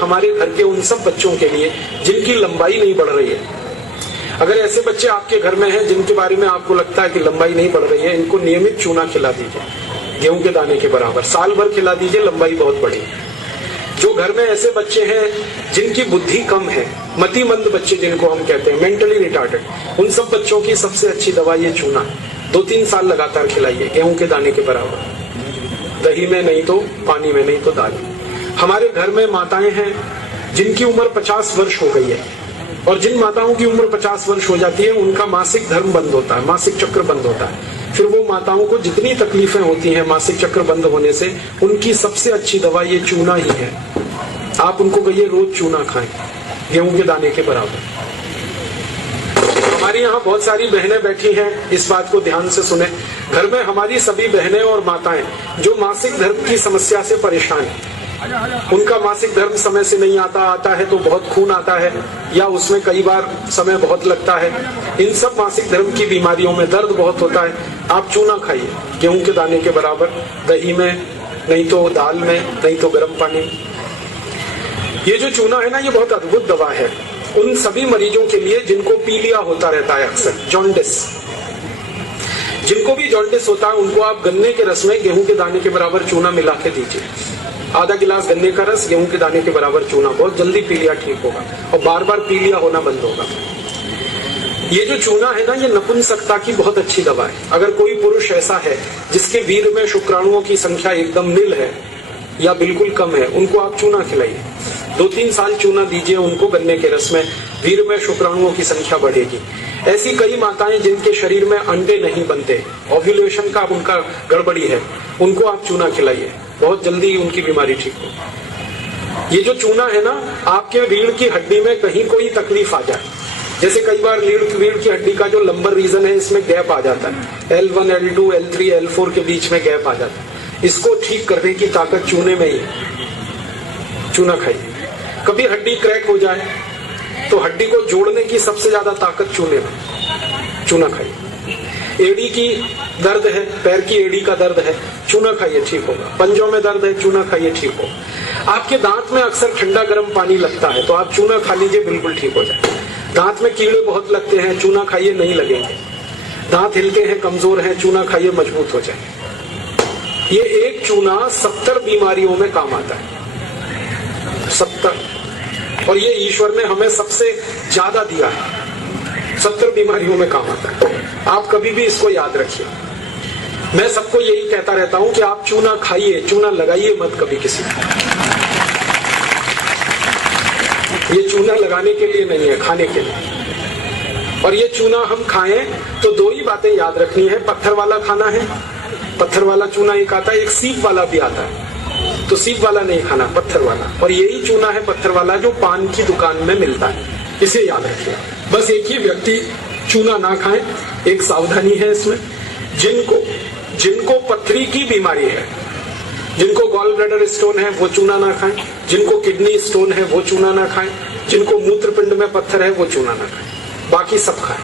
हमारे घर के उन सब बच्चों के लिए जिनकी लंबाई नहीं बढ़ रही है। अगर ऐसे बच्चे आपके घर में हैं जिनके बारे में आपको लगता है कि लंबाई नहीं बढ़ रही है, इनको नियमित चूना खिला दीजिए, गेहूं के दाने के बराबर, साल भर खिला दीजिए, लंबाई बहुत बढ़ी। जो घर में ऐसे बच्चे हैं जिनकी बुद्धि कम है, मतिमंद बच्चे जिनको हम कहते हैं, मेंटली रिटार्डेड, उन सब बच्चों की सबसे अच्छी दवा ये चूना। 2-3 साल लगातार खिलाइए, गेहूं के दाने के बराबर, दही में नहीं तो पानी में, नहीं तो दाल। हमारे घर में माताएं हैं जिनकी उम्र 50 वर्ष हो गई है, और जिन माताओं की उम्र 50 वर्ष हो जाती है उनका मासिक धर्म बंद होता है, मासिक चक्र बंद होता है। फिर वो माताओं को जितनी तकलीफें होती हैं मासिक चक्र बंद होने से, उनकी सबसे अच्छी दवा ये चूना ही है। आप उनको कहिए रोज चूना खाएं, गेहूं के दाने के बराबर। हमारी यहाँ बहुत सारी बहनें बैठी हैं, इस बात को ध्यान से सुने। घर में हमारी सभी बहनें और माताएं जो मासिक धर्म की समस्या से परेशान हैं, उनका मासिक धर्म समय से नहीं आता है तो बहुत खून आता है, या उसमें कई बार समय बहुत लगता है, इन सब मासिक धर्म की बीमारियों में दर्द बहुत होता है। आप चूना खाइए, गेहूं के दाने के बराबर, दही में, नहीं तो दाल में, नहीं तो गर्म पानी में। ये जो चूना है ना, ये बहुत अद्भुत दवा है उन सभी मरीजों के लिए जिनको पीलिया होता रहता है, अक्सर जॉन्डिस। जिनको भी जॉन्डिस होता है उनको आप गन्ने के रस में गेहूं के दाने के बराबर चूना मिला के दीजिए। आधा गिलास गन्ने का रस, गेहूं के दाने के बराबर चूना, बहुत जल्दी पीलिया ठीक होगा और बार बार पीलिया होना बंद होगा। ये जो चूना है ना, ये नपुंसकता की बहुत अच्छी दवा है। अगर कोई पुरुष ऐसा है जिसके वीर्य में शुक्राणुओं की संख्या एकदम नील है या बिल्कुल कम है, उनको आप चूना खिलाइए, 2-3 साल चूना दीजिए उनको गन्ने के रस में, वीर्य में शुक्राणुओं की संख्या बढ़ेगी। ऐसी कई माताएं जिनके शरीर में अंडे नहीं बनते, ओव्यूलेशन का उनका गड़बड़ी है, उनको आप चूना खिलाइए, बहुत जल्दी उनकी बीमारी ठीक हो। ये जो चूना है ना, आपके रीढ़ की हड्डी में कहीं कोई तकलीफ आ जाए, जैसे कई बार रीढ़ की हड्डी का जो लंबर रीजन है इसमें गैप आ जाता है, L1, L2, L3, L4 के बीच में गैप आ जाता है, इसको ठीक करने की ताकत चूने में ही है। चूना खाइए। कभी हड्डी क्रैक हो जाए तो हड्डी को जोड़ने की सबसे ज्यादा ताकत चूने में, चूना खाइए। एड़ी की दर्द है, पैर की एड़ी का दर्द है, चूना खाइए, ठीक होगा। पंजों में दर्द है, चूना खाइए, ठीक होगा। आपके दांत में अक्सर ठंडा गर्म पानी लगता है तो आप चूना खा लीजिए, बिल्कुल ठीक हो जाए। दांत में कीड़े बहुत लगते हैं, चूना खाइए, नहीं लगेंगे। दांत हिलते हैं, कमजोर हैं, चूना खाइए, मजबूत हो जाए। ये एक चूना 70 बीमारियों में काम आता है, 70, और ये ईश्वर ने हमें सबसे ज्यादा दिया है, 70 बीमारियों में काम आता है। आप कभी भी इसको याद रखिए। मैं सबको यही कहता रहता हूं कि आप चूना खाइए, चूना लगाइए मत कभी किसी को। ये चूना लगाने के लिए नहीं है, खाने के लिए। और ये चूना हम खाएं तो 2 ही बातें याद रखनी है, पत्थर वाला खाना है, पत्थर वाला चूना एक आता है, एक सीप वाला भी आता है, तो सीप वाला नहीं खाना, पत्थर वाला। और यही चूना है पत्थर वाला जो पान की दुकान में मिलता है, इसे याद रखिए। बस एक ही व्यक्ति चूना ना खाएं, एक सावधानी है इसमें। जिनको पथरी की बीमारी है, जिनको गॉल ब्लैडर स्टोन है, वो चूना ना खाएं। जिनको किडनी स्टोन है वो चूना ना खाएं। जिनको मूत्रपिंड में पत्थर है वो चूना ना खाएं, बाकी सब खाएं।